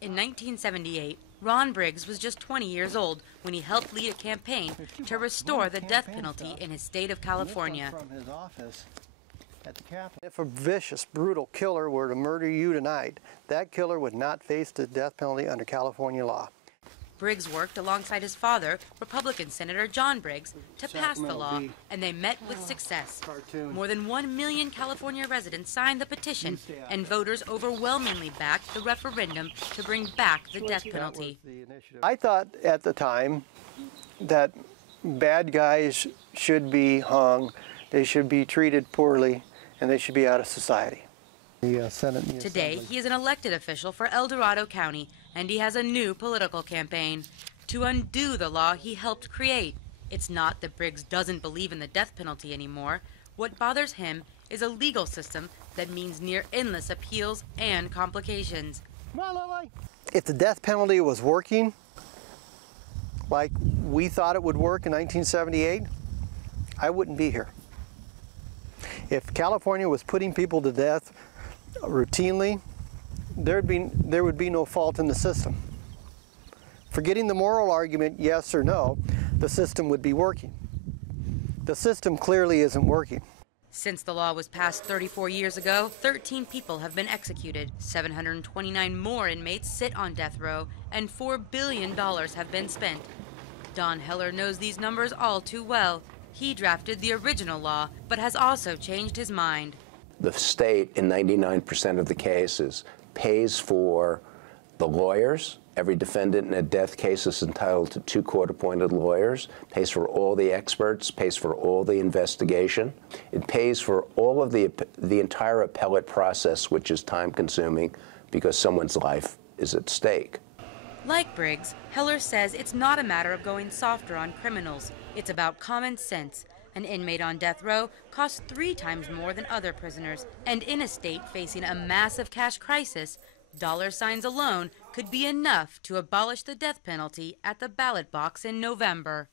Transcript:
In 1978, Ron Briggs was just 20 years old when he helped lead a campaign to restore the death penalty in his state of California. If a vicious, brutal killer were to murder you tonight, that killer would not face the death penalty under California law. Briggs worked alongside his father, Republican Senator John Briggs, to pass the law, and they met with success. More than 1 million California residents signed the petition, and voters overwhelmingly backed the referendum to bring back the death penalty. I thought at the time that bad guys should be hung, they should be treated poorly, and they should be out of society. Today, he is an elected official for El Dorado County, and he has a new political campaign to undo the law he helped create. It's not that Briggs doesn't believe in the death penalty anymore. What bothers him is a legal system that means near endless appeals and complications. If the death penalty was working like we thought it would work in 1978, I wouldn't be here. If California was putting people to death routinely, there would be no fault in the system. Forgetting the moral argument, yes or no, the system would be working. The system clearly isn't working. Since the law was passed 34 years ago, 13 people have been executed, 729 more inmates sit on death row, and $4 billion have been spent. Don Heller knows these numbers all too well. He drafted the original law, but has also changed his mind. The state, in 99% of the cases, pays for the lawyers. Every defendant in a death case is entitled to 2 court-appointed lawyers, pays for all the experts, pays for all the investigation. It pays for all of the entire appellate process, which is time-consuming because someone's life is at stake. Like Briggs, Heller says it's not a matter of going softer on criminals. It's about common sense. An inmate on death row costs 3 times more than other prisoners, and in a state facing a massive cash crisis, dollar signs alone could be enough to abolish the death penalty at the ballot box in November.